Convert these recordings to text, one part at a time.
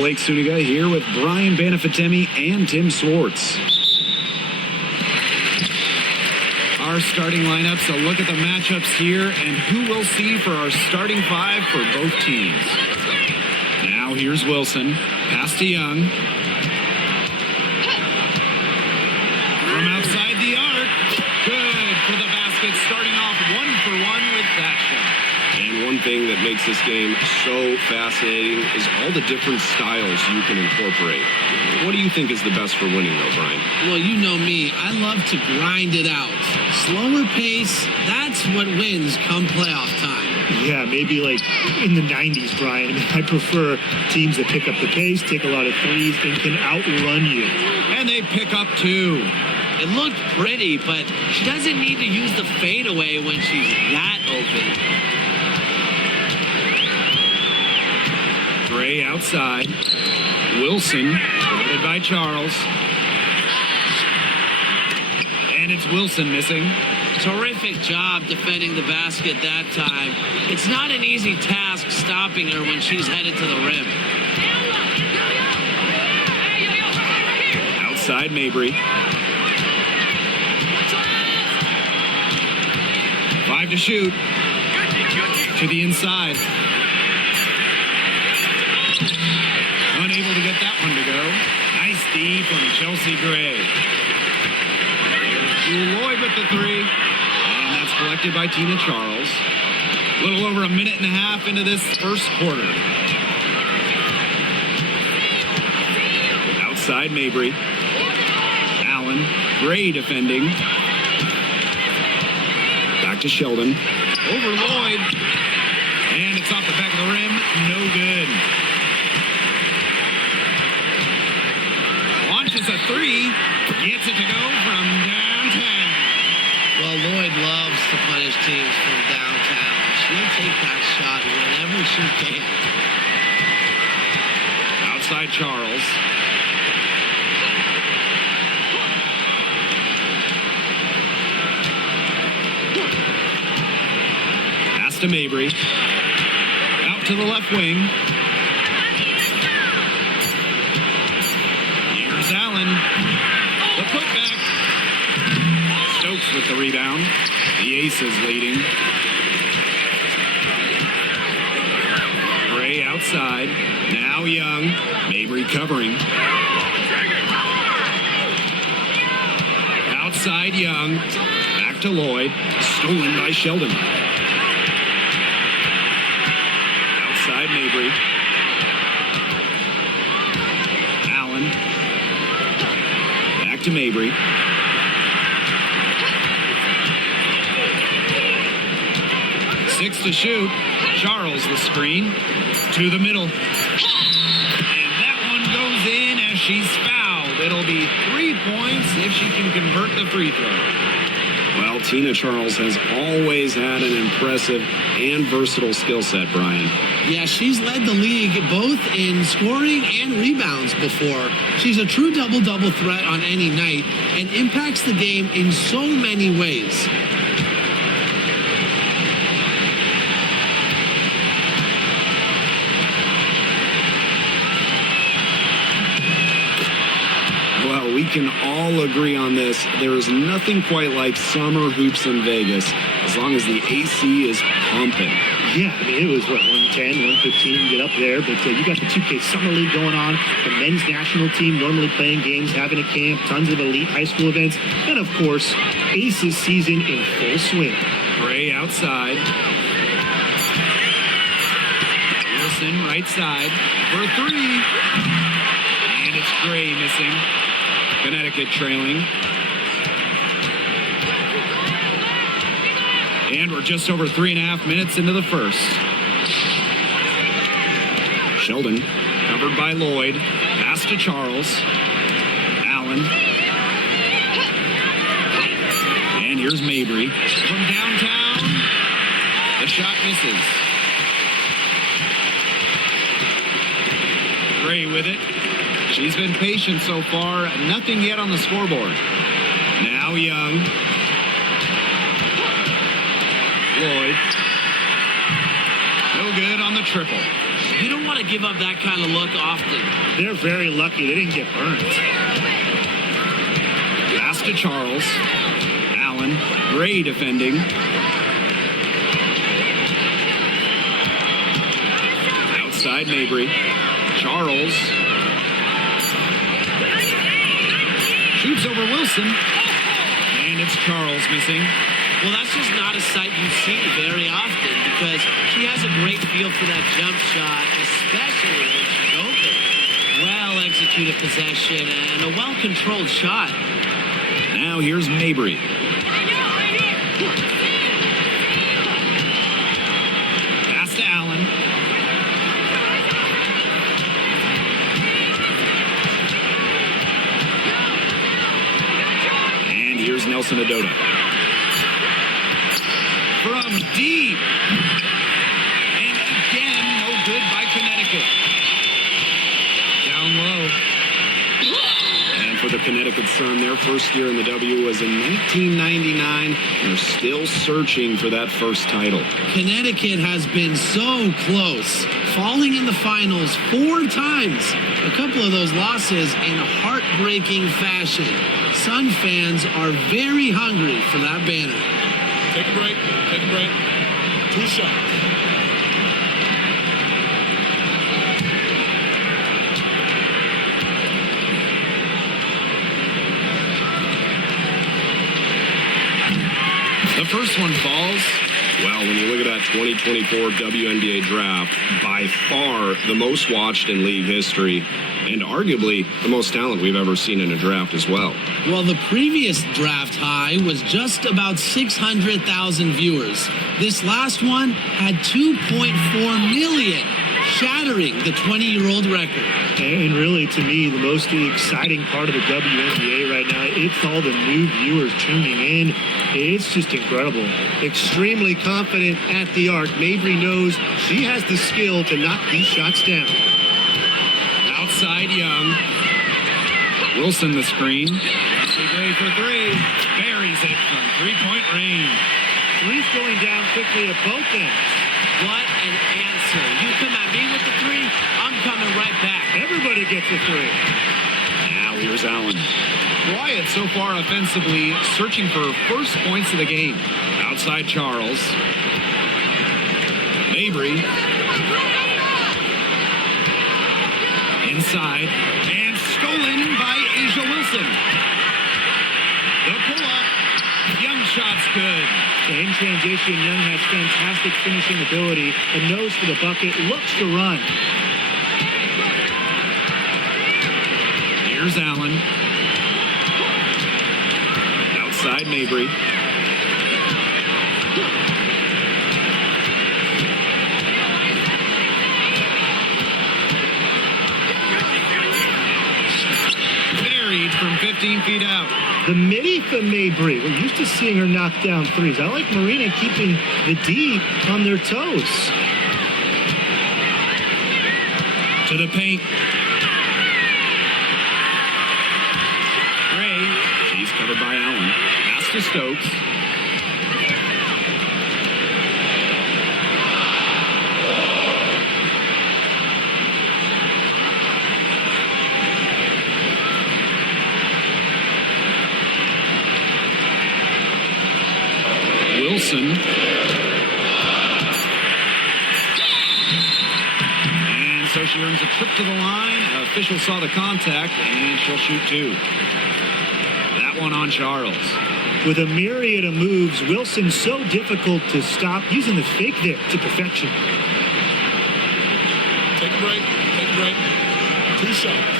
Blake Suniga here with Brian Banafitemi and Tim Swartz. Our starting lineups, a look at the matchups here and who we'll see for our starting five for both teams. Now here's Wilson, pass to Young. From outside the arc, good for the basket, starting off 1-for-1 with that shot. And one thing that makes this game so fascinating is all the different styles you can incorporate. What do you think is the best for winning, though, Brian? Well, you know me. I love to grind it out. Slower pace, that's what wins come playoff time. Yeah, maybe like in the 90s, Brian. I mean, I prefer teams that pick up the pace, take a lot of threes, and can outrun you. And they pick up two. It looked pretty, but she doesn't need to use the fadeaway when she's that open. Gray outside. Wilson, guarded by Charles. And it's Wilson missing. Terrific job defending the basket that time. It's not an easy task stopping her when she's headed to the rim. Outside Mabry. 5 to shoot. To the inside. Unable to get that one to go. Nice D from Chelsea Gray. Lloyd with the three. And that's collected by Tina Charles. A little over a minute and a half into this first quarter. Outside Mabry. Allen. Gray defending. Back to Sheldon. Over Lloyd. And it's off the back of the rim. No good. Launches a three. Gets it to go from downtown. Well, Lloyd loves to punish teams from downtown. She'll take that shot whenever she can. Outside Charles. Pass to Mabry. Out to the left wing. Here's Allen. The putback. Stokes with the rebound. The Aces leading. Gray outside. Now Young. Mabry covering. Outside Young. Back to Lloyd. Stolen by Sheldon. Outside Mabry. Allen. Back to Mabry. Six to shoot. Charles the screen. To the middle. And that one goes in as she's fouled. It'll be 3 points if she can convert the free throw. Well, Tina Charles has always had an impressive and versatile skill set, Brian. Yeah, she's led the league both in scoring and rebounds before. She's a true double-double threat on any night and impacts the game in so many ways. Well, we can all agree on this. There is nothing quite like summer hoops in Vegas, as long as the AC is pumping. Yeah, I mean, it was, 110, 115, get up there. But you got the 2K Summer League going on, the men's national team normally playing games, having a camp, tons of elite high school events, and, of course, Aces season in full swing. Gray outside. Wilson right side for three. And it's Gray missing. Connecticut trailing. And we're just over 3.5 minutes into the first. Sheldon, covered by Lloyd. Pass to Charles. Allen. And here's Mabry. From downtown, the shot misses. Gray with it. She's been patient so far. Nothing yet on the scoreboard. Now Young. Lloyd. No good on the triple. You don't want to give up that kind of look often. They're very lucky they didn't get burned. Pass to Charles. Allen, Gray defending. Outside Mabry. Charles. Shoots over Wilson. And it's Charles missing. Well, that's just not a sight you see very often because she has a great feel for that jump shot, especially when she's open. Well-executed possession and a well-controlled shot. Now here's Mabry. Pass to Allen. And here's Nelson Adota. From deep. And again, no good by Connecticut. Down low. And for the Connecticut Sun, their first year in the W was in 1999. They're still searching for that first title. Connecticut has been so close, falling in the finals 4 times. A couple of those losses in heartbreaking fashion. Sun fans are very hungry for that banner. Take a break. 2 shots. The first one falls. Well, when you look at that 2024 WNBA draft, by far the most watched in league history, and arguably the most talent we've ever seen in a draft as well. Well, the previous draft high was just about 600,000 viewers. This last one had 2.4 million, shattering the 20-year-old record. And really, to me, the most exciting part of the WNBA right now, it's all the new viewers tuning in. It's just incredible. Extremely confident at the arc. Mabry knows she has the skill to knock these shots down. Outside Young. Wilson the screen. Gray for 3. Buries it from three-point range. Three's going down quickly at both ends. What an answer. You come at me with the 3, I'm coming right back. Everybody gets a 3. Now here's Allen. Quiet so far offensively, searching for first points of the game. Outside Charles. Mabry. Inside. And stolen by Asia Wilson. The pull-up. Young shot's good. In transition, Young has fantastic finishing ability. A nose for the bucket. Looks to run. Here's Allen. Outside Mabry. Buried from 15 feet out. The midi for Mabry. We're used to seeing her knock down threes. I like Marina keeping the D on their toes. To the paint. Gray. She's covered by Allen. Pass to Stokes. Wilson. And so she earns a trip to the line. Official saw the contact, and she'll shoot 2. That one on Charles. With a myriad of moves, Wilson's so difficult to stop, using the fake there to perfection. Take a break. 2 shots.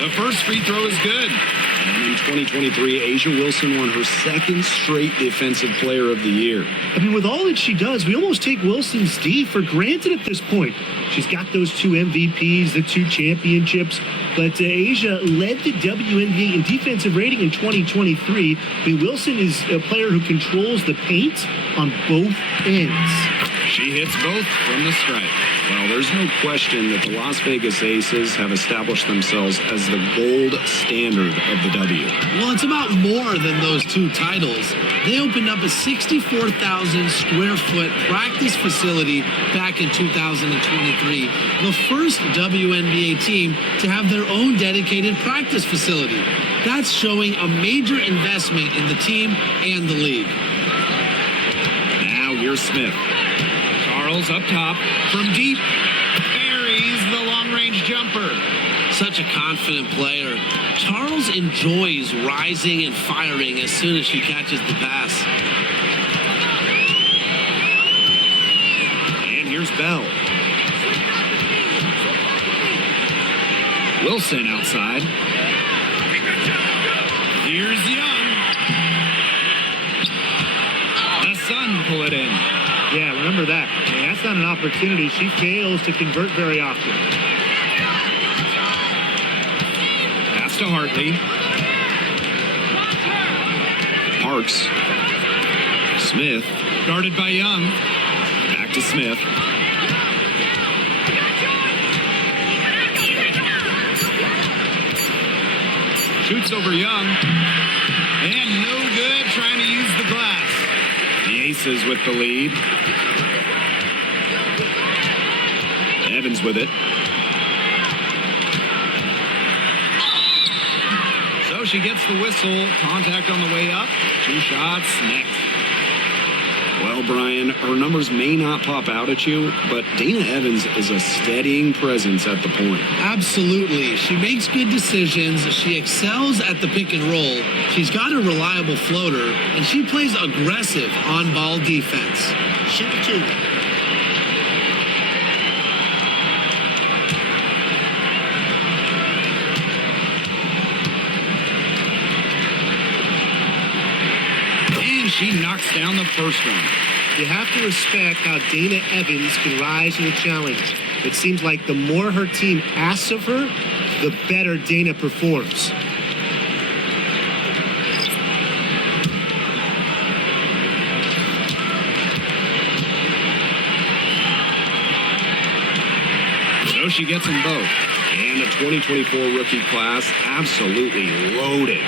The first free throw is good. And in 2023, Asia Wilson won her second straight Defensive Player of the Year. I mean, with all that she does, we almost take Wilson's D for granted at this point. She's got those 2 MVPs, the 2 championships, but Asia led the WNBA in defensive rating in 2023. I mean, Wilson is a player who controls the paint on both ends. She hits both from the stripe. Well, there's no question that the Las Vegas Aces have established themselves as the gold standard of the W. Well, it's about more than those two titles. They opened up a 64,000 square foot practice facility back in 2023, the first WNBA team to have their own dedicated practice facility. That's showing a major investment in the team and the league. Now here's Smith. Charles up top from deep. Buries the long-range jumper. Such a confident player. Charles enjoys rising and firing as soon as she catches the pass. And here's Bell. Wilson outside. Here's Young. The Sun pull it in. Yeah, remember that. And that's not an opportunity. She fails to convert very often. Pass to Hartley. Parks. Smith. Guarded by Young. Back to Smith. Shoots over Young. And no good, trying to use the glass. The Aces with the lead. Evans with it. So she gets the whistle. Contact on the way up. 2 shots next. Well, Brian, her numbers may not pop out at you, but Dana Evans is a steadying presence at the point. Absolutely. She makes good decisions. She excels at the pick and roll. She's got a reliable floater, and she plays aggressive on-ball defense. Shoot 2. She knocks down the first one. You have to respect how Dana Evans can rise to the challenge. It seems like the more her team asks of her, the better Dana performs. So she gets them both. And the 2024 rookie class absolutely loaded.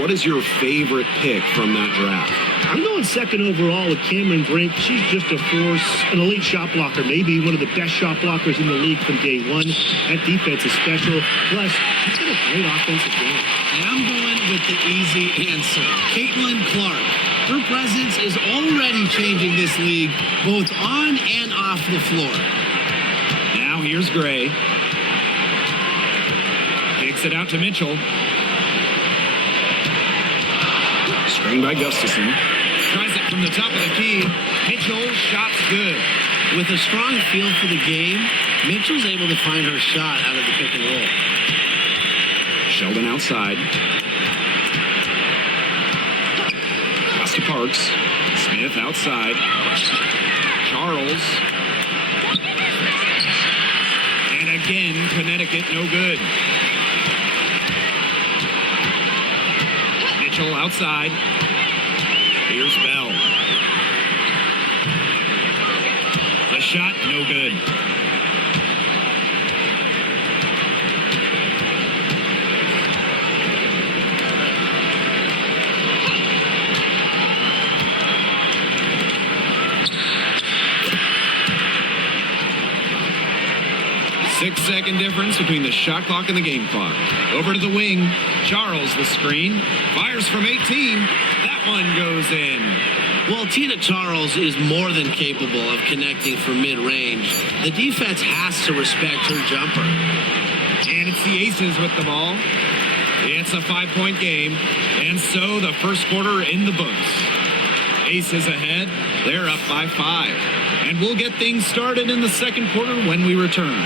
What is your favorite pick from that draft? I'm going second overall with Cameron Brink. She's just a force, an elite shot blocker, maybe one of the best shot blockers in the league from day one. That defense is special. Plus, she's got a great offensive game. And I'm going with the easy answer, Caitlin Clark. Her presence is already changing this league, both on and off the floor. Now here's Gray. Kicks it out to Mitchell. Screened by Gustafson. Tries it from the top of the key. Mitchell, shot's good. With a strong feel for the game, Mitchell's able to find her shot out of the pick and roll. Sheldon outside. Pass to Parks. Smith outside. Charles. And again, Connecticut no good. Mitchell outside. Here's Bell. The shot, no good. Six-second difference between the shot clock and the game clock. Over to the wing. Charles, the screen. Fires from 18. That one goes in. Well, Tina Charles is more than capable of connecting from mid-range. The defense has to respect her jumper. And it's the Aces with the ball. It's a 5-point game. And so the first quarter in the books. Aces ahead. They're up by 5. And we'll get things started in the second quarter when we return.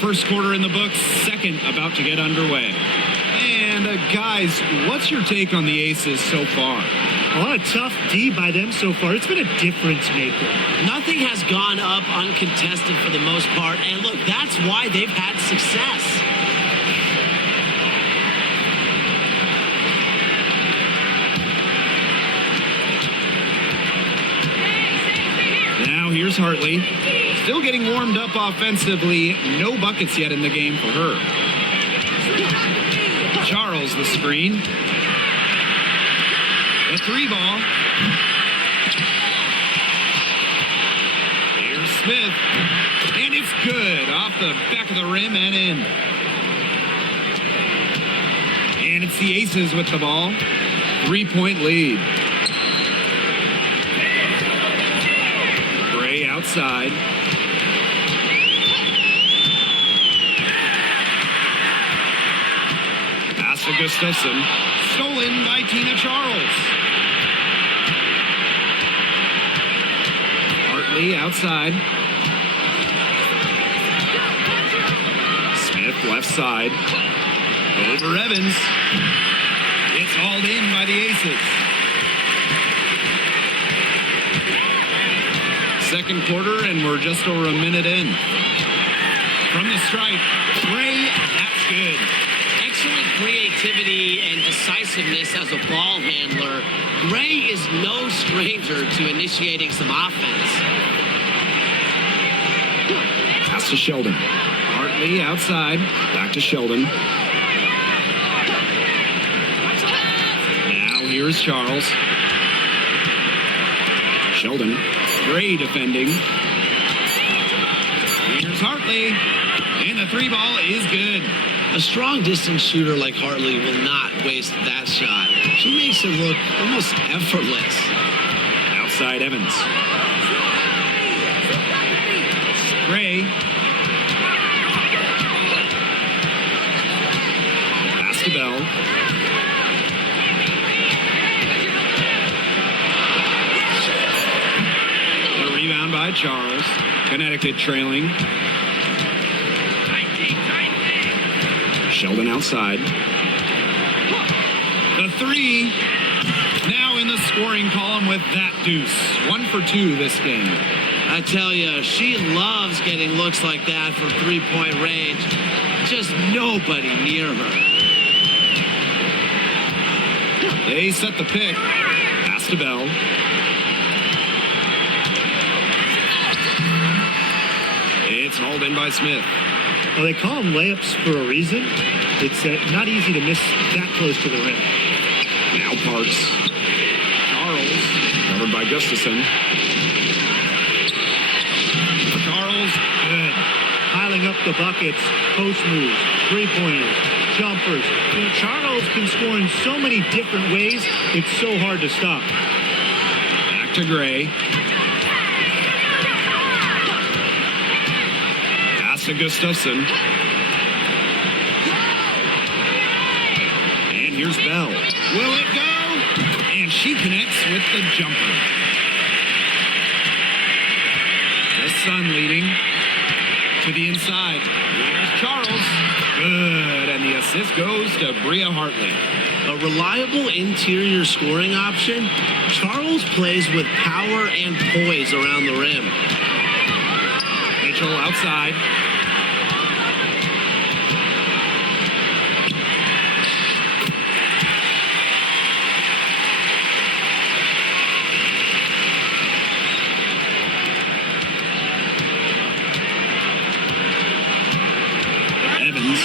First quarter in the books, second about to get underway. And guys, what's your take on the Aces so far? A lot of tough D by them so far. It's been a difference maker. Nothing has gone up uncontested for the most part, and look, that's why they've had success. Now here's Hartley. Still getting warmed up offensively. No buckets yet in the game for her. Charles the screen. The 3-ball. Here's Smith. And it's good. Off the back of the rim and in. And it's the Aces with the ball. 3-point lead. Gray outside. Pass to Gustafson. Stolen by Tina Charles. Hartley outside. Smith left side. Over Evans. It's hauled in by the Aces. Second quarter, and we're just over a minute in. From the stripe, Gray, that's good. Excellent creativity and decisiveness as a ball handler. Gray is no stranger to initiating some offense. Pass to Sheldon. Hartley outside. Back to Sheldon. Now here's Charles. Sheldon. Gray defending. Here's Hartley. And the 3-ball is good. A strong distance shooter like Hartley will not waste that shot. She makes it look almost effortless. Outside Evans. Gray. Pass to Bell. The rebound by Charles. Connecticut trailing. Sheldon outside. The 3. Now in the scoring column with that deuce. 1 for 2 this game. I tell you, she loves getting looks like that from three-point range. Just nobody near her. They set the pick. Pass to Bell. It's hauled in by Smith. Well, they call them layups for a reason. It's not easy to miss that close to the rim. Now Parks. Charles. Covered by Gustafson. Charles, good. Piling up the buckets, post moves, three-pointers, jumpers. You know, Charles can score in so many different ways, it's so hard to stop. Back to Gray. Pass to Gustafson. And here's Bell. Will it go? And she connects with the jumper. The Sun leading to the inside. Here's Charles. Good. And the assist goes to Bria Hartley. A reliable interior scoring option, Charles plays with power and poise around the rim. Mitchell outside. Evans,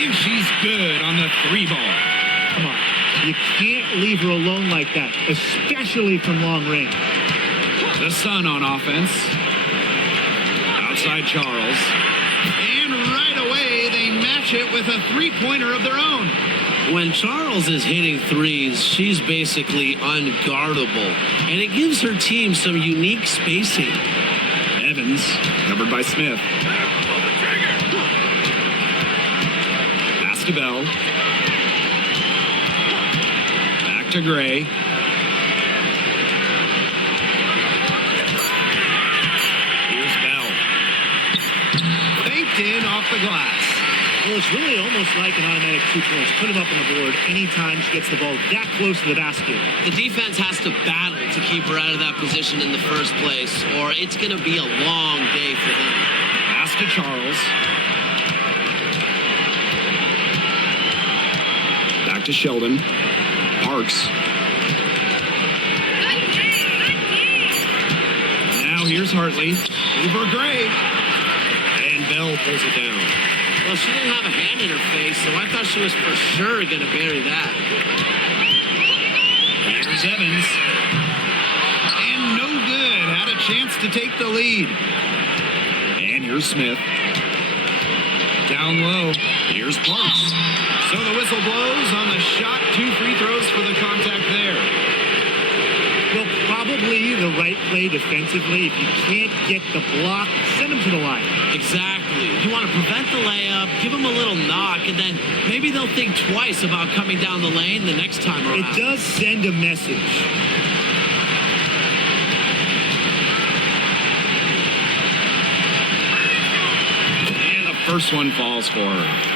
and she's good on the 3-ball. Come on. You can't leave her alone like that, especially from long range. The Sun on offense. Outside Charles. And right away, they match it with a 3-pointer of their own. When Charles is hitting threes, she's basically unguardable, and it gives her team some unique spacing. Evans, covered by Smith. Pass to Bell. Back to Gray. Here's Bell. Banked in off the glass. Well, it's really almost like an automatic 2 points. Put them up on the board anytime she gets the ball that close to the basket. The defense has to battle to keep her out of that position in the first place, or it's going to be a long day for them. Pass to Charles. Back to Sheldon. Parks. Now here's Hartley. Over Gray. And Bell pulls it down. Well, she didn't have a hand in her face, so I thought she was for sure going to bury that. Here's Evans. And no good. Had a chance to take the lead. And here's Smith. Down low. Here's Parks. So the whistle blows on the shot. 2 free throws for the contact there. Well, probably the right play defensively. If you can't get the block, send them to the line. Exactly. You want to prevent the layup, give them a little knock, and then maybe they'll think twice about coming down the lane the next time around. It does send a message. And the first one falls for her.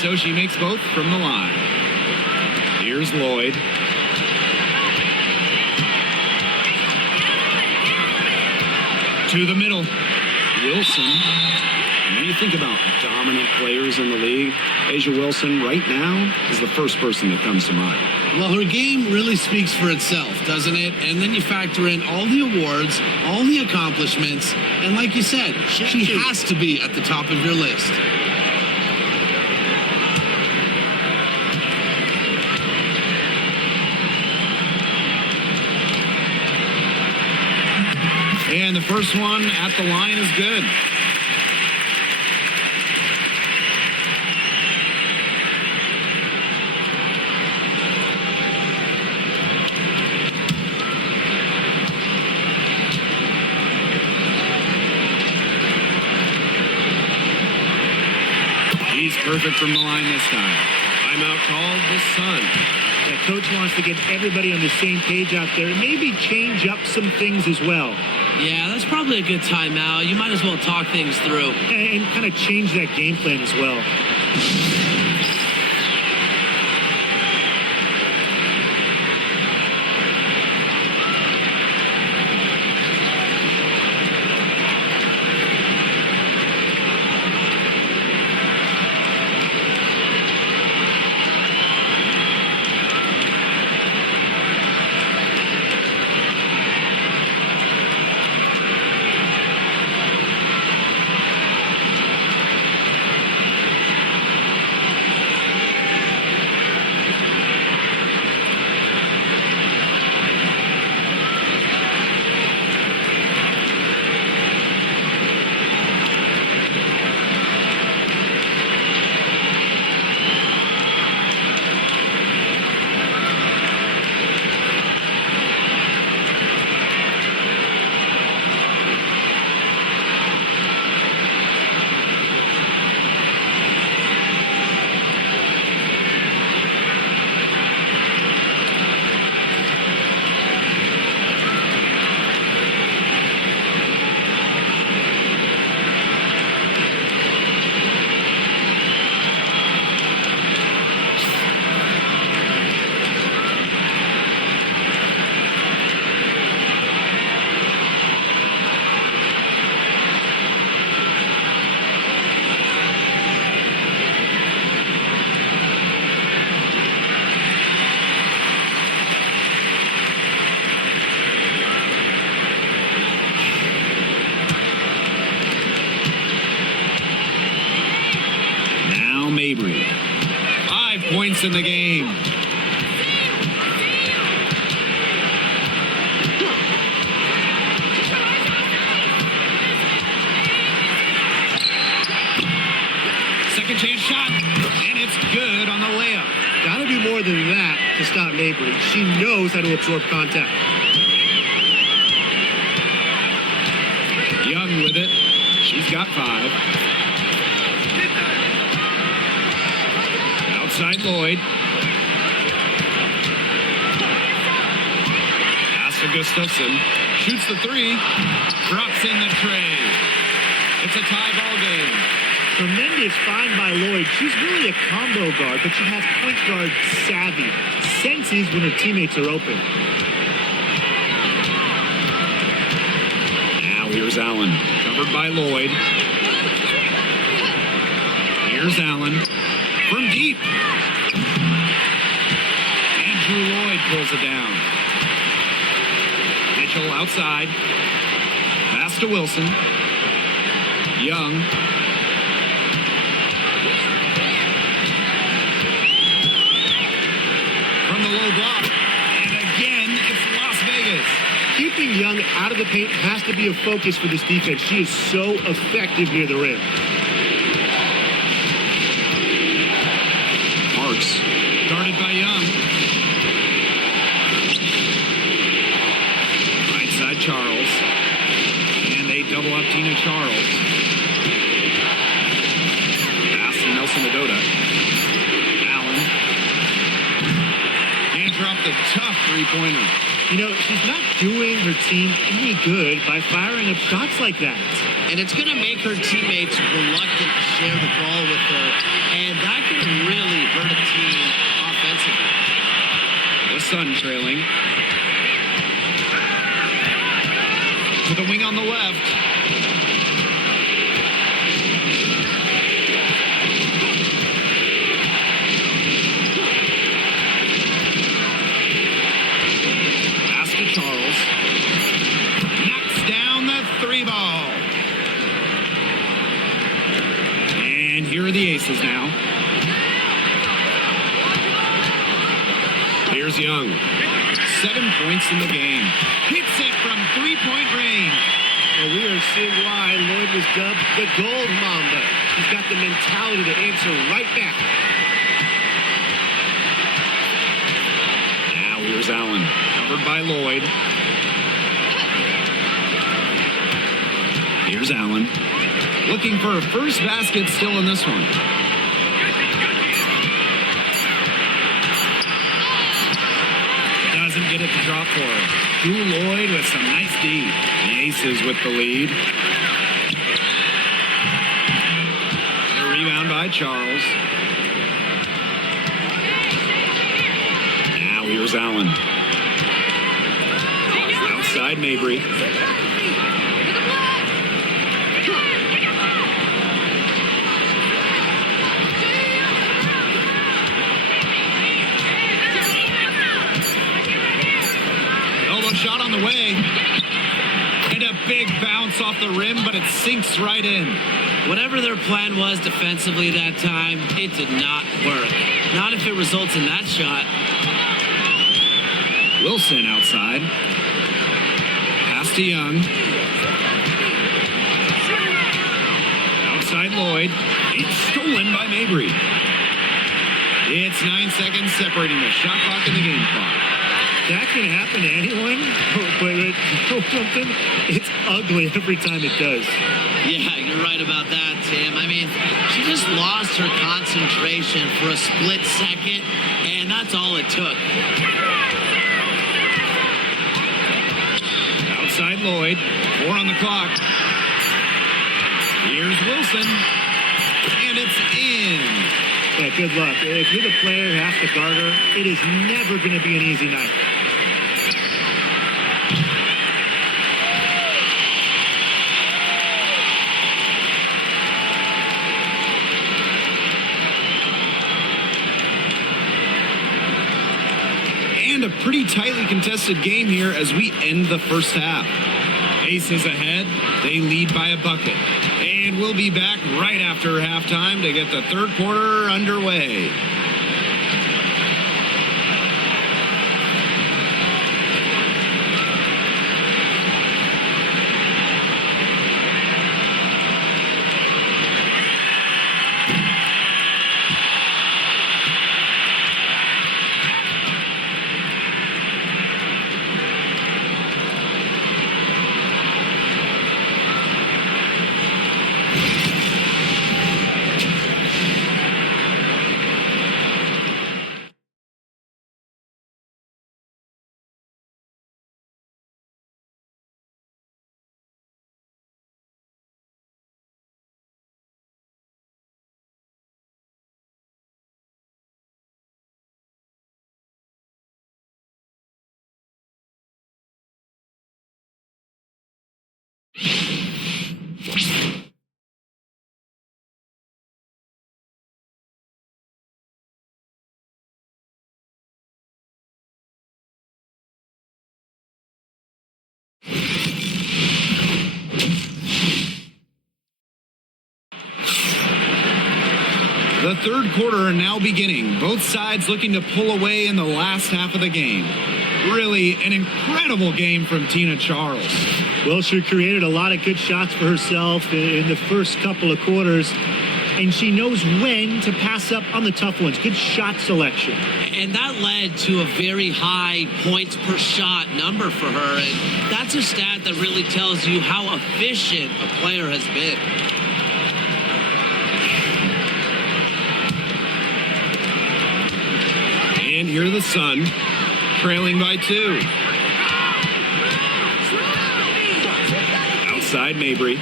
So she makes both from the line. Here's Lloyd. To the middle. Wilson. When you think about dominant players in the league, Asia Wilson right now is the first person that comes to mind. Well, her game really speaks for itself, doesn't it? And then you factor in all the awards, all the accomplishments, and like you said, she has to be at the top of your list. And the first one at the line is good. He's perfect from the line this time. Timeout called the Sun. The coach wants to get everybody on the same page out there and maybe change up some things as well. Yeah, that's probably a good timeout. You might as well talk things through. And kind of change that game plan as well. Mabry. 5 points in the game. Second chance shot, and it's good on the layup. Got to do more than that to stop Mabry. She knows how to absorb contact. it. She's got 5. Outside Lloyd. Pass to Gustafson. Shoots the 3. Drops in the tray. It's a tie ball game. Tremendous find by Lloyd. She's really a combo guard, but she has point guard savvy. Senses when her teammates are open. Now here's Allen. Covered by Lloyd. Here's Allen. From deep. Andrew Lloyd pulls it down. Mitchell outside. Pass to Wilson. Young. From the low block. And again, it's Las Vegas. Keeping Young out of the paint has to be a focus for this defense. She is so effective near the rim. Marks. Guarded by Young. Right side Charles. And they double up Tina Charles. Pass to Nelson Medota. Allen. Can't drop the tough three-pointer. You know, she's not doing her team any good by firing up shots like that. And it's going to make her teammates reluctant to share the ball with her. And that can really hurt a team offensively. The Sun trailing. To the wing on the left. Pass to Charles. Knocks down the 3-ball. And here are the aces now. Here's Young. 7 points in the game. Hits it from three-point range. Well, we are seeing why Lloyd was dubbed the Gold Mamba. She's got the mentality to answer right back. Now here's Allen. Covered by Lloyd. Here's Allen. Looking for a first basket still in this one. Doesn't get it to drop for her. Drew Lloyd with some nice D. The Aces with the lead. The rebound by Charles. Now here's Allen. Outside Mabry. Elbow shot on the way. And a big bounce off the rim, but it sinks right in. Whatever their plan was defensively that time, it did not work. Not if it results in that shot. Wilson outside. Pass to Young. Outside Lloyd. It's stolen by Mabry. It's 9 seconds separating the shot clock and the game clock. That can happen to anyone, but you know something? It's ugly every time it does. Yeah, you're right about that, Tim. I mean, she just lost her concentration for a split second, and that's all it took. Outside Lloyd. 4 on the clock. Here's Wilson. And it's in. Yeah, good luck. If you're the player who has to guard her, it is never going to be an easy night. And a pretty tightly contested game here as we end the first half. Aces ahead. They lead by a bucket. And we'll be back right after halftime to get the third quarter underway. The third quarter now beginning. Both sides looking to pull away in the last half of the game. Really an incredible game from Tina Charles. Well, she created a lot of good shots for herself in the first couple of quarters, and she knows when to pass up on the tough ones. Good shot selection. And that led to a very high points per shot number for her, and that's a stat that really tells you how efficient a player has been. And here the Sun, trailing by 2. Outside Mabry.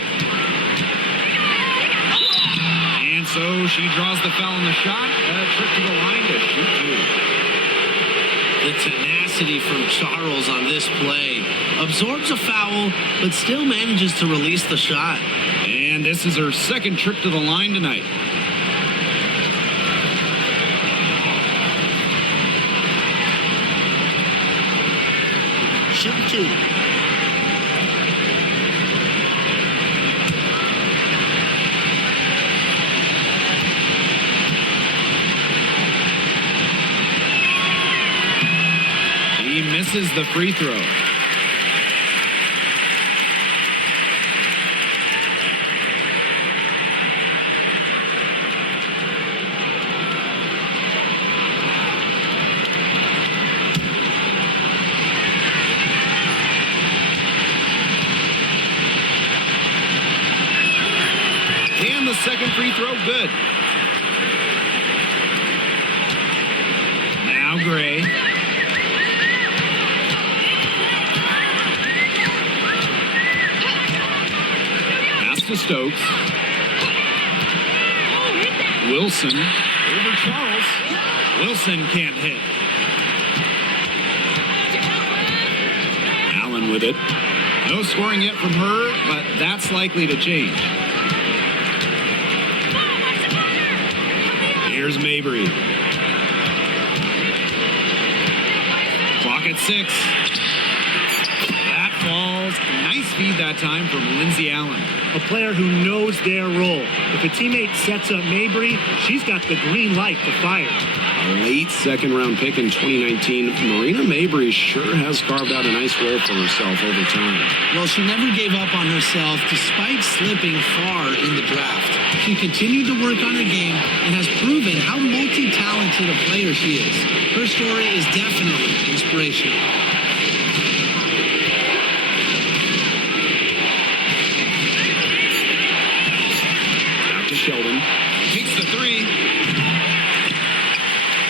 And so she draws the foul on the shot. A trip to the line to shoot 2. The tenacity from Charles on this play. Absorbs a foul, but still manages to release the shot. And this is her second trip to the line tonight. Shoot 2. He misses the free throw. And the second free throw, good. Now Gray. Pass to Stokes. Wilson over Charles. Wilson can't hit. Allen with it. No scoring yet from her, but that's likely to change. Here's Mabry. Clock at 6. That falls. Nice feed that time from Lindsey Allen. A player who knows their role. If a teammate sets up Mabry, she's got the green light to fire. A late second-round pick in 2019, Marina Mabry sure has carved out a nice role for herself over time. Well, she never gave up on herself despite slipping far in the draft. She continued to work on her game and has proven how multi-talented a player she is. Her story is definitely inspirational. Back to Sheldon. Takes the 3.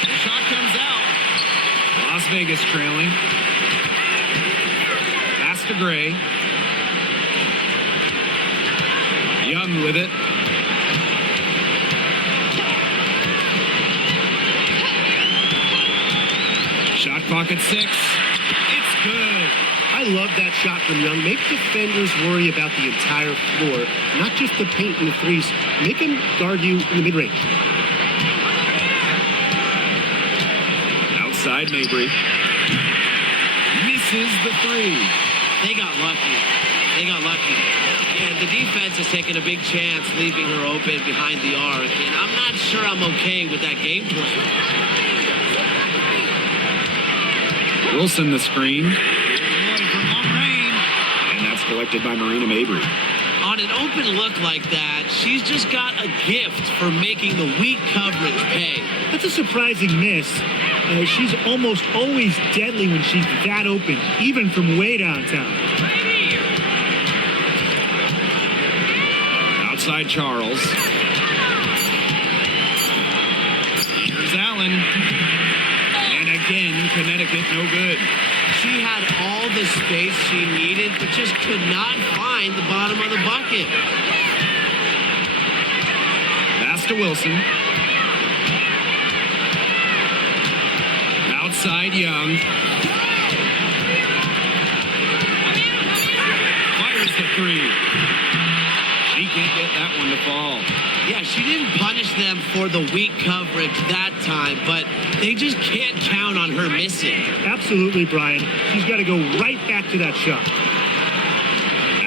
The shot comes out. Las Vegas trailing. Pass to Gray. Young with it. Shot clock at 6. It's good. I love that shot from Young. Make defenders worry about the entire floor, not just the paint and the threes. Make them guard you in the mid-range. Outside Mabry. Misses the 3. They got lucky. And the defense has taken a big chance leaving her open behind the arc. And I'm not sure I'm okay with that game plan. Wilson the screen. Boy, from long range. And that's collected by Marina Mabry. On an open look like that, she's just got a gift for making the weak coverage pay. That's a surprising miss. She's almost always deadly when she's that open, even from way downtown. Outside Charles. Here's Allen. And again, Connecticut no good. She had all the space she needed, but just could not find the bottom of the bucket. Pass to Wilson. Outside Young. Fires the three. She can't get that one to fall. Yeah, she didn't punish them for the weak coverage that time, but they just can't count on her missing. Absolutely, Brian. She's got to go right back to that shot.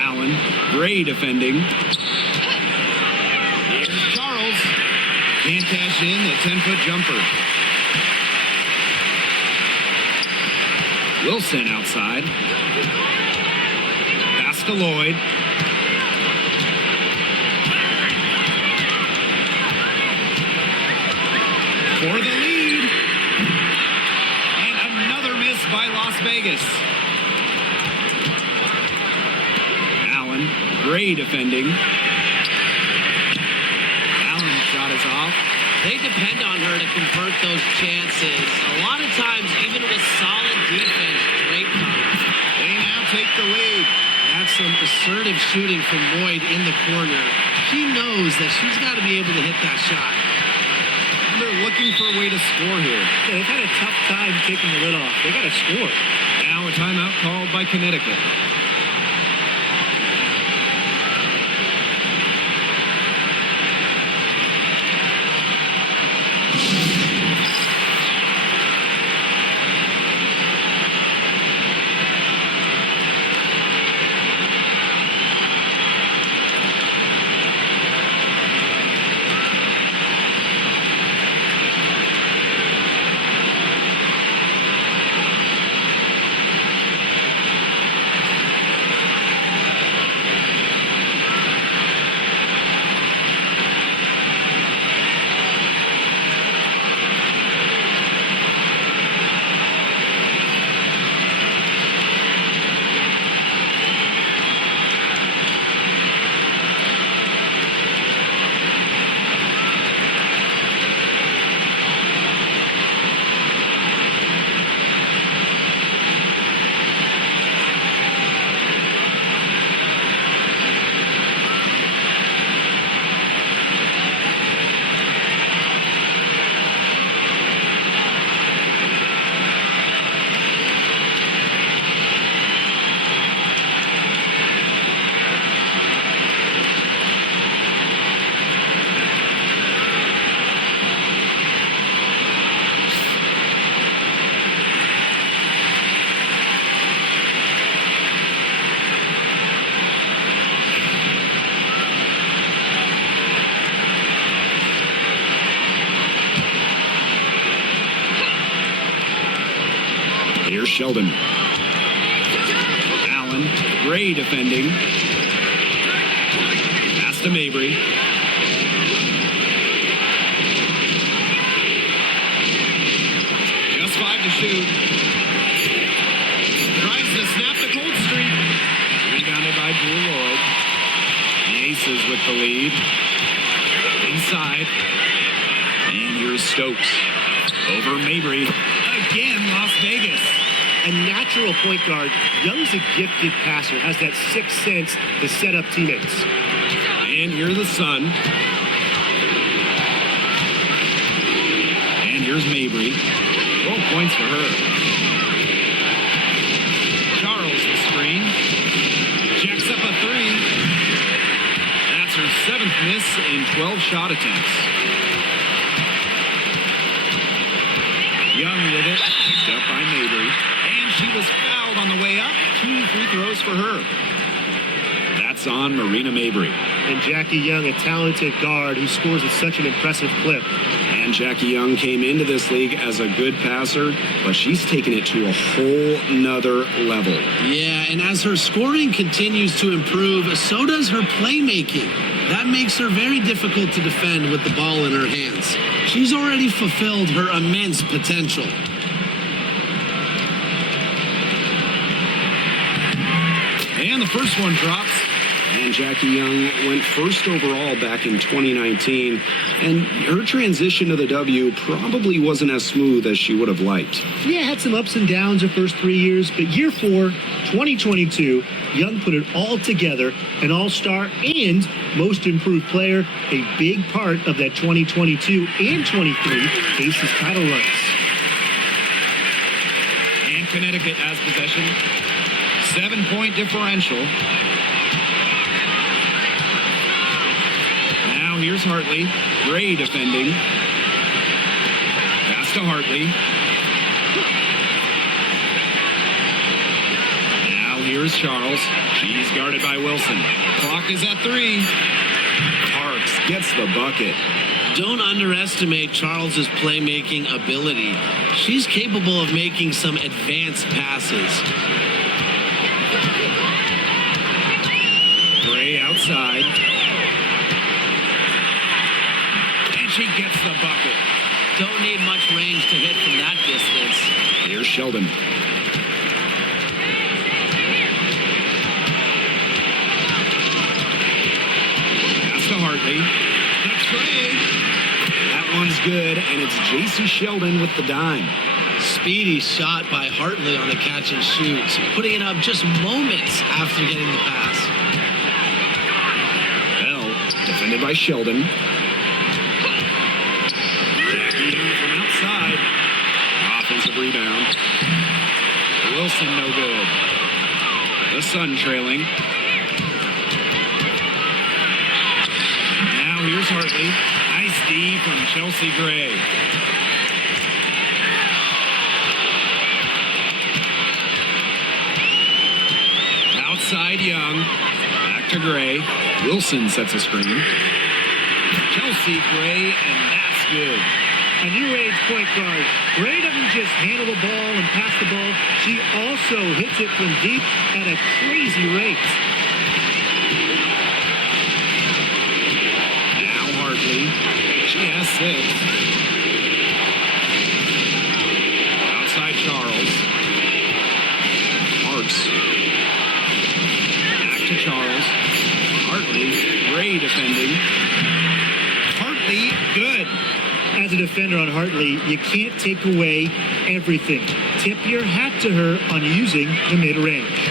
Allen, Gray defending. Here's Charles. Can't cash in the 10-foot jumper. Wilson outside. Pass to Lloyd. For the lead. And another miss by Las Vegas. Allen, Gray defending. Allen's shot is off. They depend on her to convert those chances. A lot of times, even with solid defense, great times. They now take the lead. That's some assertive shooting from Lloyd in the corner. She knows that she's got to be able to hit that shot. They're looking for a way to score here. Yeah, they've had a tough time taking the lid off. They got to score. Now a timeout called by Connecticut. Here's Sheldon. Allen, Gray defending. Pass to Mabry. Just 5 to shoot. Tries to snap the cold streak. Rebounded by Drew Lloyd. The Aces with the lead. Inside. And here's Stokes. Over Mabry. Again, Las Vegas. A natural point guard. Young's a gifted passer, has that sixth sense to set up teammates. And here's the Sun. And here's Mabry. 12 points for her. Charles the screen. Jacks up a three. That's her 7th miss in 12 shot attempts. Young with it. Picked up by Mabry. And she was fouled on the way up. 2 free throws for her. That's on Marina Mabry. And Jackie Young, a talented guard who scores at such an impressive clip. And Jackie Young came into this league as a good passer, but she's taken it to a whole nother level. Yeah, and as her scoring continues to improve, so does her playmaking. That makes her very difficult to defend with the ball in her hands. She's already fulfilled her immense potential. And the first one drops. And Jackie Young went first overall back in 2019, and her transition to the W probably wasn't as smooth as she would have liked. Yeah, had some ups and downs her first 3 years, but year 4, 2022, Young put it all together, an all-star and most improved player, a big part of that 2022 and 23 Aces title runs. And Connecticut has possession. 7-point differential. here's Hartley. Gray defending. Pass to Hartley. Now here's Charles. She's guarded by Wilson. Clock is at 3. Parks gets the bucket. Don't underestimate Charles's playmaking ability. She's capable of making some advanced passes. Gray outside. And she gets the bucket. Don't need much range to hit from that distance. Here's Sheldon. Pass to Hartley. That's Gray. That one's good, and it's J.C. Sheldon with the dime. Speedy shot by Hartley on the catch and shoot, putting it up just moments after getting the pass. Bell, defended by Sheldon. Jackie in from outside. Offensive rebound. Wilson no good. The Sun trailing. Now here's Hartley. Nice D from Chelsea Gray. Outside Young. Back to Gray. Wilson sets a screen. Chelsea Gray, and that's good. A new age point guard. Gray doesn't just handle the ball and pass the ball. She also hits it from deep at a crazy rate. Now Hartley. She has 6. Outside Charles. Parks. Back to Charles. Hartley. Gray defending. Hartley, good. As a defender on Hartley, you can't take away everything. Tip your hat to her on using the mid-range.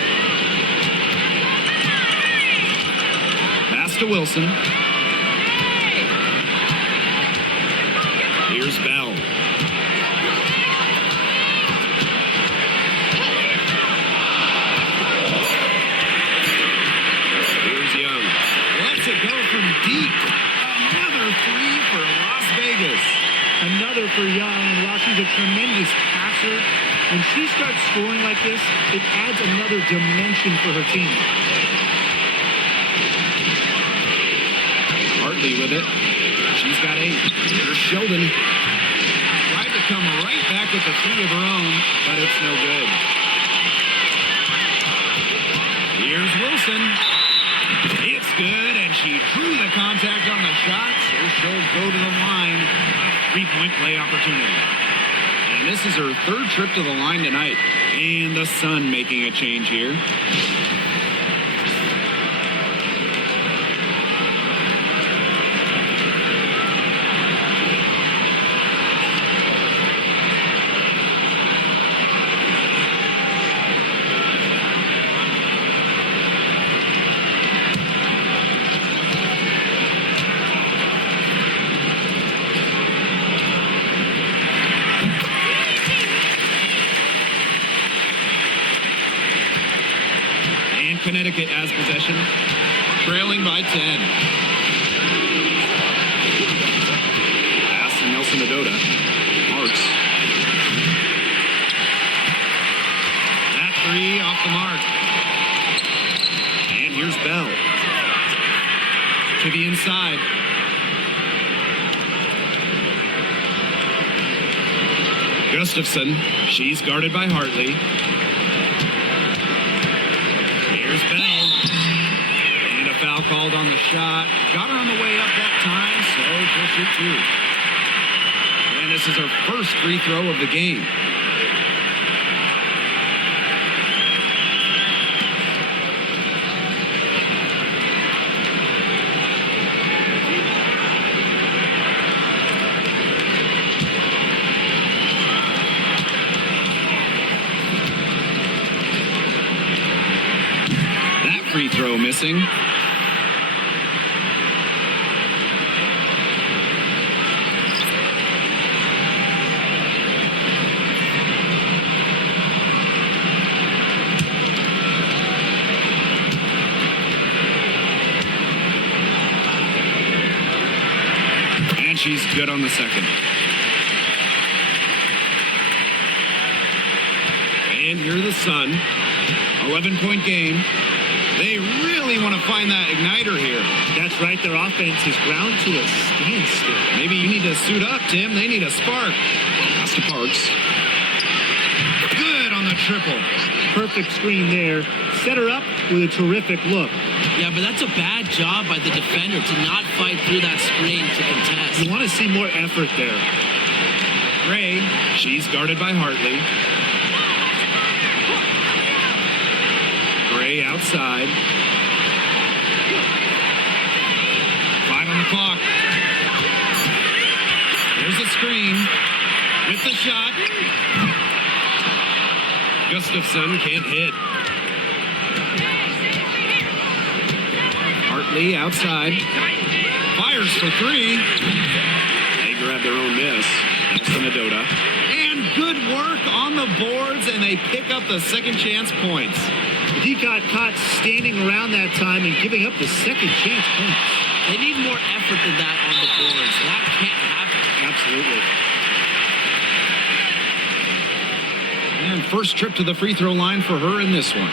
Pass to Wilson. Here's Bell. Here's Young. Lets it go from deep. Another 3 for Las Vegas. Another for Young, and while she's a tremendous passer, when she starts scoring like this, it adds another dimension for her team. Hartley with it. She's got 8. Here's Sheldon. Tried to come right back with the 3 of her own, but it's no good. Here's Wilson. It's good, and she drew the contact on the shot, so she'll go to the line. 3-point play opportunity. And this is her 3rd trip to the line tonight. And the Sun making a change here. Connecticut has possession, trailing by 10. Pass to Nelson Adota. Parks. That 3 off the mark. And here's Bell. To the inside. Gustafson. She's guarded by Hartley. Here's Bell. And a foul called on the shot. Got her on the way up that time, so she'll shoot 2. And this is her first free throw of the game. Free throw missing. And she's good on the second. And here the Sun. 11-point game. They really want to find that igniter here. That's right. Their offense is ground to a standstill. Maybe you need to suit up, Tim. They need a spark. Pass to Parks. Good on the triple. Perfect screen there. Set her up with a terrific look. Yeah, but that's a bad job by the defender to not fight through that screen to contest. You want to see more effort there. Gray, she's guarded by Hartley. Gray outside. 5 on the clock. There's a screen with the shot. Gustafson can't hit. Hartley outside. Fires for 3. They grab their own miss. That's from Adota. And good work on the boards, and they pick up the second chance points. He got caught standing around that time and giving up the second chance points. They need more effort than that on the boards. That can't happen. Absolutely. And first trip to the free throw line for her in this one.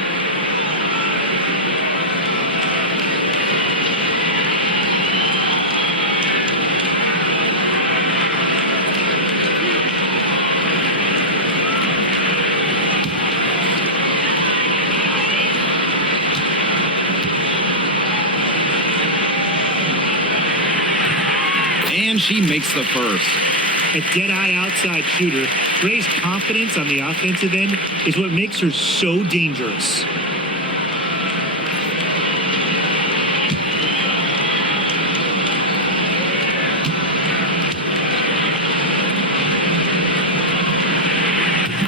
And she makes the first. A dead-eye outside shooter. Gray's confidence on the offensive end is what makes her so dangerous.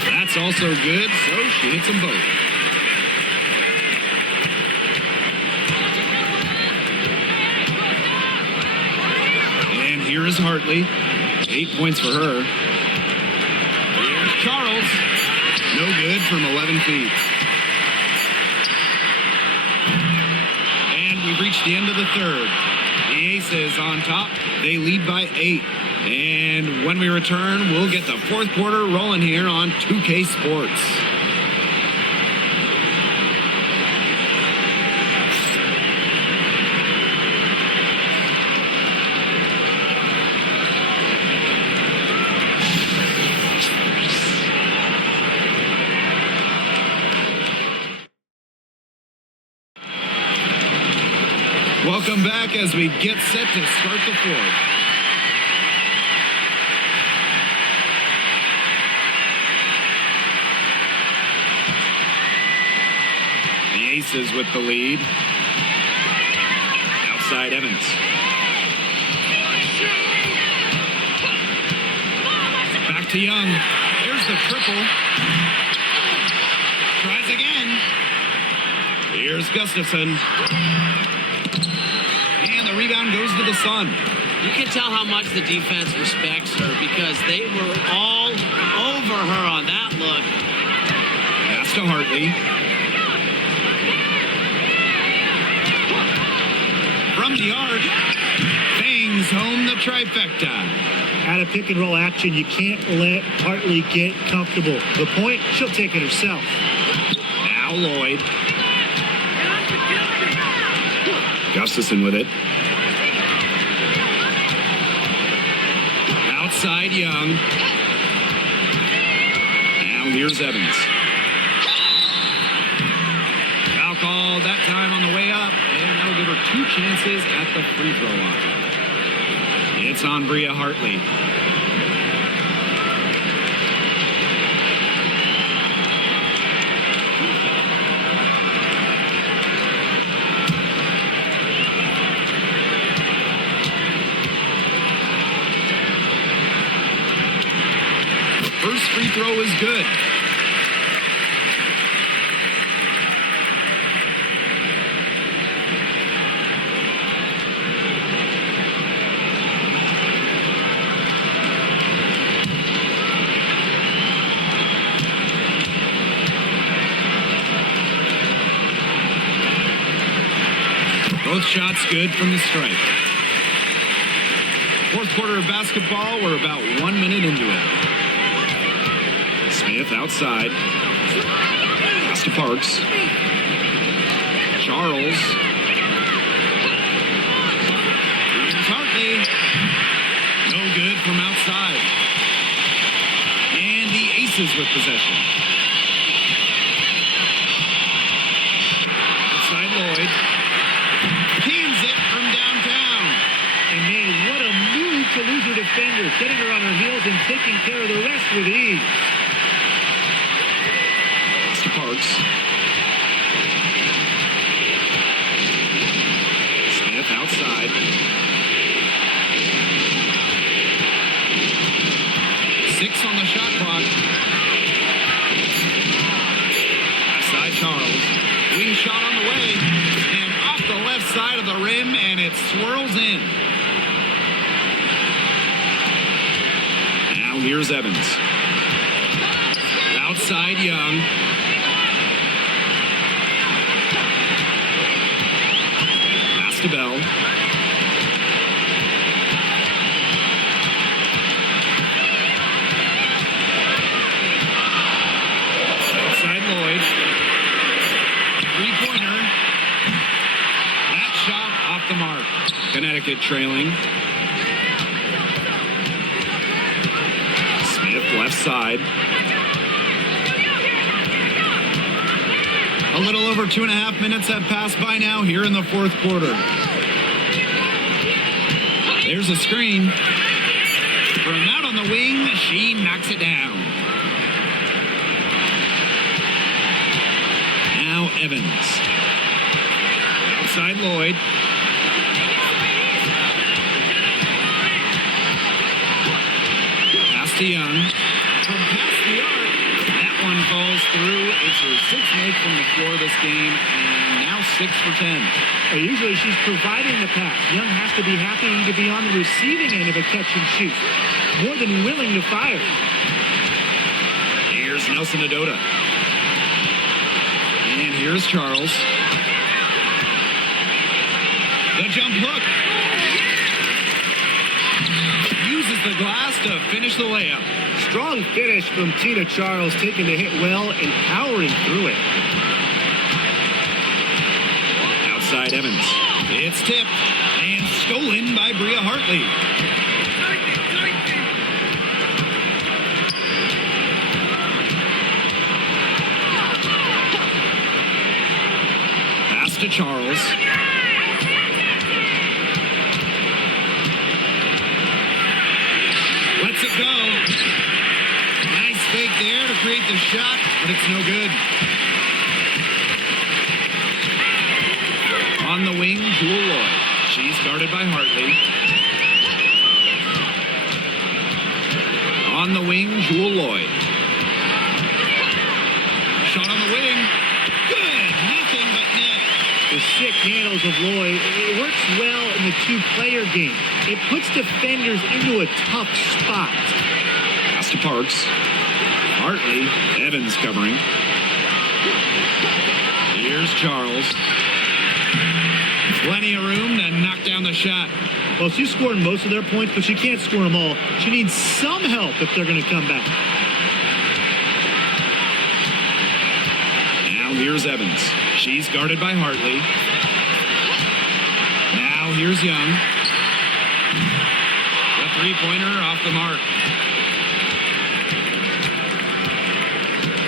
That's also good, so she hits them both. And here is Hartley. 8 points for her. Here's Charles. No good from 11 feet. And we've reached the end of the third. The Aces on top. They lead by 8. And when we return, we'll get the fourth quarter rolling here on 2K Sports. Welcome back as we get set to start the fourth. The Aces with the lead. Outside Evans. Back to Young. Here's the triple. Tries again. Here's Gustafson. And the rebound goes to the Sun. You can tell how much the defense respects her because they were all over her on that look. Pass to Hartley. From the arc, bangs home the trifecta. Out of pick and roll action, you can't let Hartley get comfortable. The point, she'll take it herself. Now Lloyd. Gustafson with it. Outside Young. Now here's Evans. Foul called that time on the way up, and that'll give her 2 chances at the free throw line. It's on Bria Hartley. First free throw is good. Both shots good from the stripe. Fourth quarter of basketball. We're about 1 minute into it. Smith outside. Pass to Parks. Charles. Here's Hartley. No good from outside. And the Aces with possession. Outside Lloyd. Cans it from downtown. And man, what a move to lose her defender, getting her on her heels and taking care of the rest with ease. Pass to Parks. Smith outside. Six on the shot clock. Outside Charles. Wing shot on the way. And off the left side of the rim, and it swirls in. Now here's Evans. Outside Young. Pass to Bell. Outside Lloyd. Three-pointer. That shot off the mark. Connecticut trailing. Smith left side. A little over 2.5 minutes have passed by now here in the fourth quarter. There's a screen. From out on the wing, she knocks it down. Now Evans. Outside Lloyd. Pass to Young. From past the arc. That one falls through. It's her sixth make from the floor this game, and now 6 for 10. Usually she's providing the pass. Young has to be happy to be on the receiving end of a catch and shoot. More than willing to fire. Here's Nelson Adota. And here's Charles. The jump hook. Uses the glass to finish the layup. Strong finish from Tina Charles, taking the hit well and powering through it. Outside Evans. It's tipped and stolen by Bria Hartley. Pass to Charles. Lets it go. Nice fake there to create the shot, but it's no good. On the wing, Jewel Lloyd. She's guarded by Hartley. On the wing, Jewel Lloyd. Shot on the wing. Good. Nothing but net. The sick handles of Lloyd, it works well in the two-player game. It puts defenders into a tough spot. Pass to Parks. Hartley. Evans covering. Here's Charles. Plenty of room to knock down the shot. Well, she's scoring most of their points, but she can't score them all. She needs some help if they're going to come back. Now here's Evans. She's guarded by Hartley. Now here's Young. The three-pointer off the mark.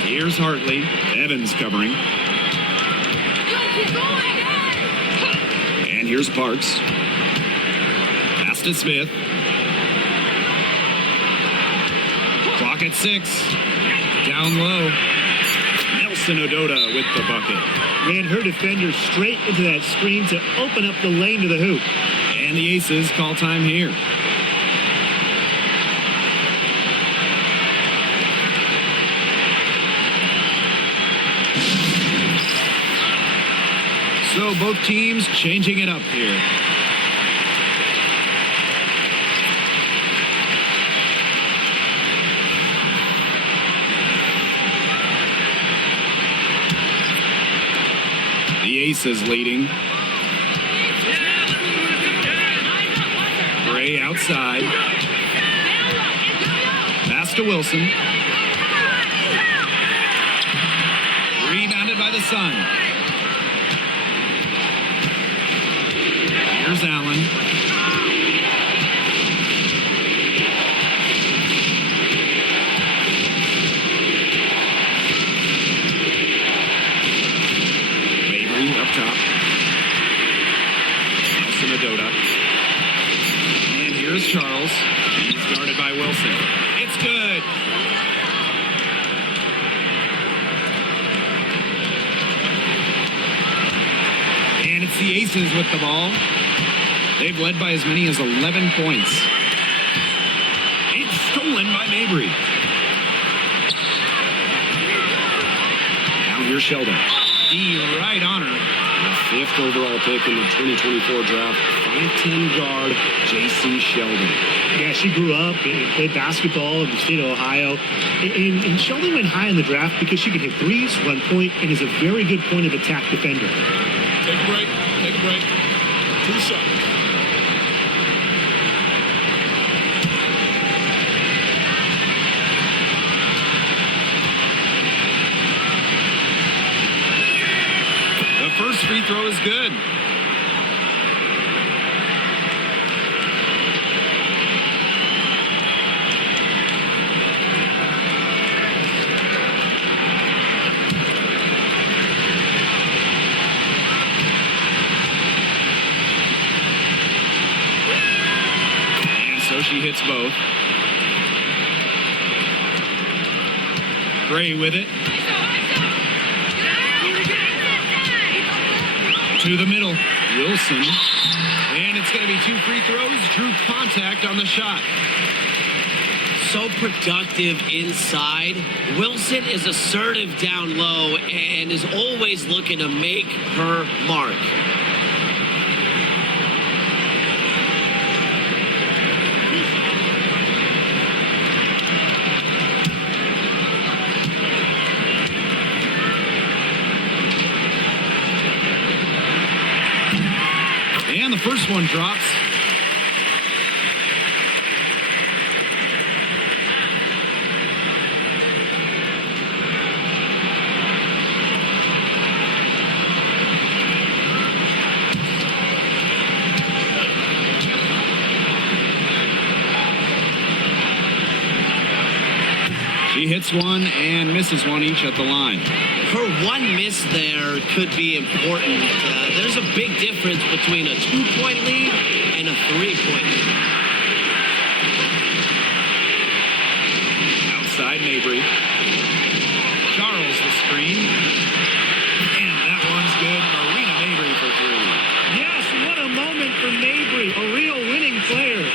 Here's Hartley. Evans covering. And here's Parks. Pass to Smith. Clock at 6. Down low. Nelson Adota with the bucket. Ran her defender straight into that screen to open up the lane to the hoop. And the Aces call time here. So both teams changing it up here. The Aces leading. Gray Gray outside. Pass to Wilson. Rebounded by the Sun. Here's Allen. Mabry up top. Nelson Adota. And here's Charles. He's guarded by Wilson. It's good. And it's the Aces with the ball. They've led by as many as 11 points. It's stolen by Mabry. Now here's Sheldon. The right on her. The 5th overall pick in the 2024 draft, 5'10" guard J.C. Sheldon. Yeah, she grew up and played basketball in the state of Ohio. And Sheldon went high in the draft because she can hit threes, run point, and is a very good point of attack defender. Take a break. Take a break. 2 shots. The first free throw is good. And so she hits both. Gray with it. To the middle, Wilson, and it's going to be 2 free throws. Drew contact on the shot. So productive inside. Wilson is assertive down low and is always looking to make her mark. And the first one drops. She hits one and misses one each at the line. Her one miss there could be important. There's a big difference between a 2-point lead and a 3-point lead. Outside Mabry. Charles the screen. And that one's good. Marina Mabry for 3. Yes, what a moment for Mabry, a real winning player.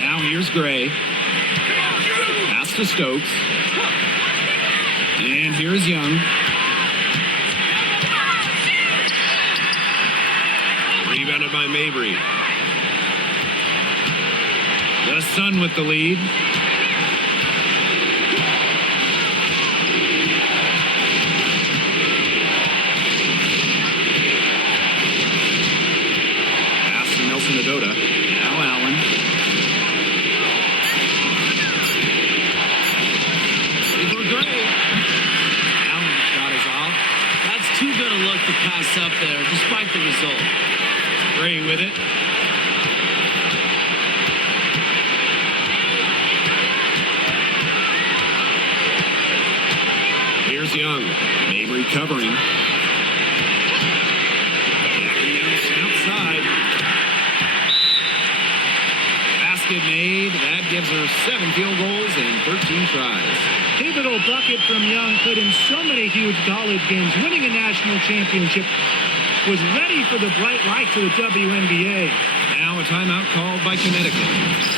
Now here's Gray. Pass to Stokes. And here's Young. Rebounded by Mabry. The Sun with the lead. Pass to Nelson Adota. Now Allen. For Gray. Allen's shot is off. That's too good a look to pass up there, despite the result. Gray with it. Here's Young. Mabry covering. Young's outside. Basket made. That gives her 7 field goals and 13 tries. Pivotal bucket from Young, played in so many huge college games, winning a national championship, was ready for the bright lights of the WNBA. Now a timeout called by Connecticut.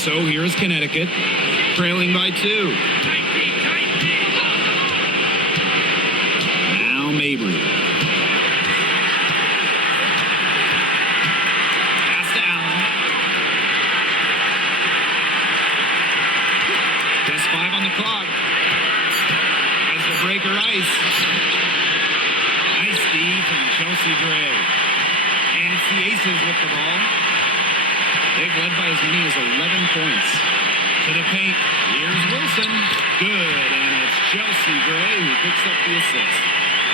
so here's Connecticut, trailing by 2. Now Mabry. Pass to Allen. Just 5 on the clock. As the breaker ice. Nice D from Chelsea Gray. And it's the Aces with the ball. They've led by as many as 11 points. To the paint. Here's Wilson. Good. And it's Chelsea Gray who picks up the assist.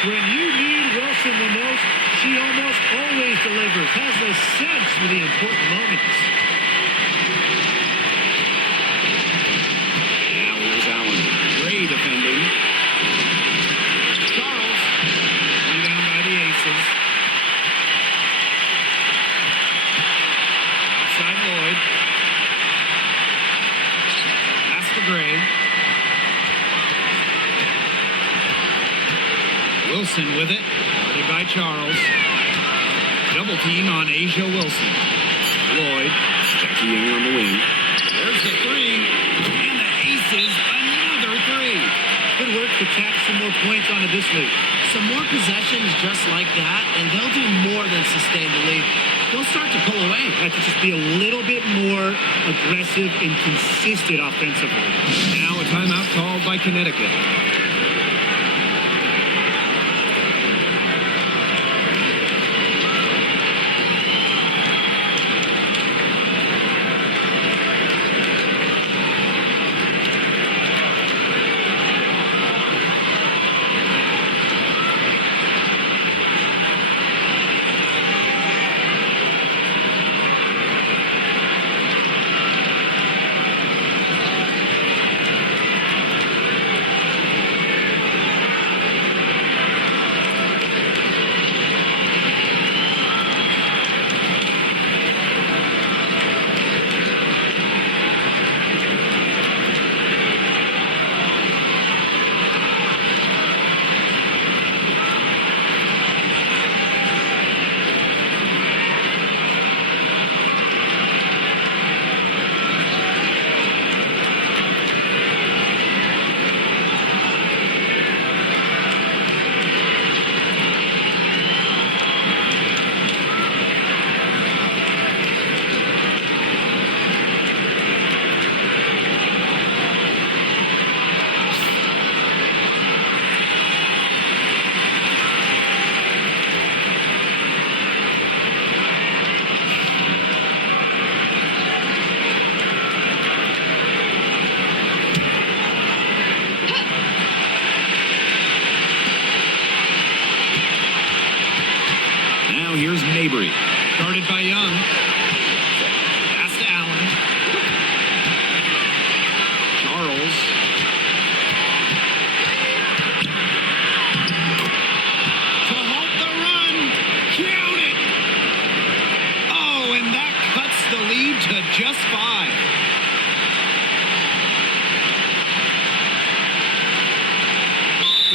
When you need Wilson the most, she almost always delivers. Has a sense for the important moments. Now here's Allen. Gray defending. Charles. Rebound by the Aces. Outside Lloyd. Pass to Gray. Wilson with it. Guarded by Charles. Double team on Asia Wilson. Lloyd. Jackie Young on the wing. There's the 3. And the Aces, another 3. Good work to tack some more points onto this lead. Some more possessions just like that, and they'll do more than sustain the lead. They'll start to pull away. Have to just be a little bit more aggressive and consistent offensively. Now a timeout called by Connecticut. Here's Mabry. Guarded by Young. Pass to Allen. Charles. To halt the run. Count it. Oh, and that cuts the lead to just 5.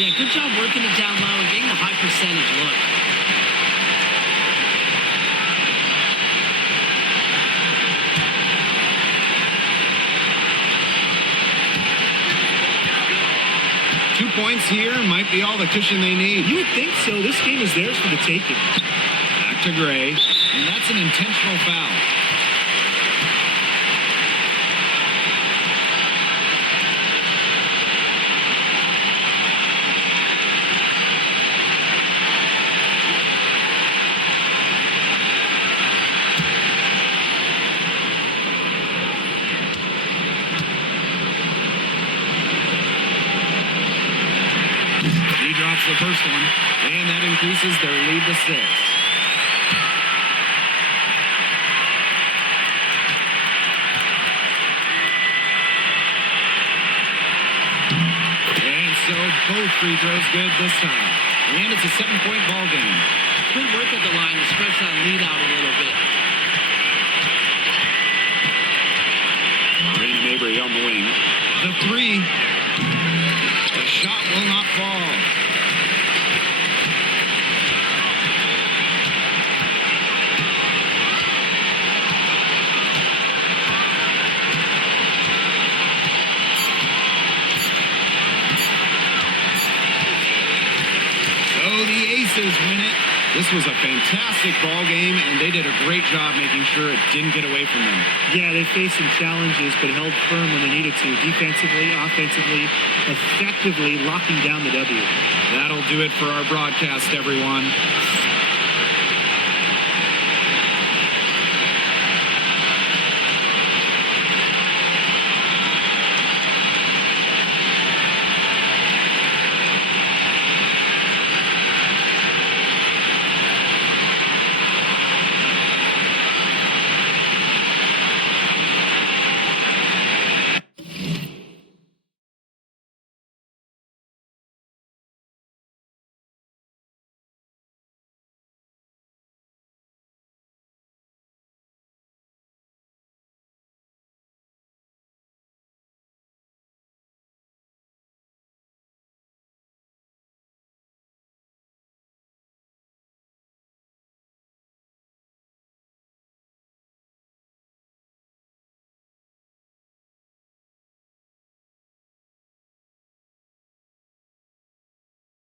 Yeah, good job working it down low and getting the high percentage look. Points here might be all the cushion they need. You would think so. This game is theirs for the taking. Back to Gray, and that's an intentional foul. Drops the first one, and that increases their lead to 6. And so both free throws good this time. And it's a 7-point ball game. Good work at the line to stretch that lead out a little bit. Marina Mabry on the wing. The 3. The shot will not fall. This was a fantastic ball game, and they did a great job making sure it didn't get away from them. Yeah, they faced some challenges, but held firm when they needed to. Defensively, offensively, effectively locking down the W. That'll do it for our broadcast, everyone.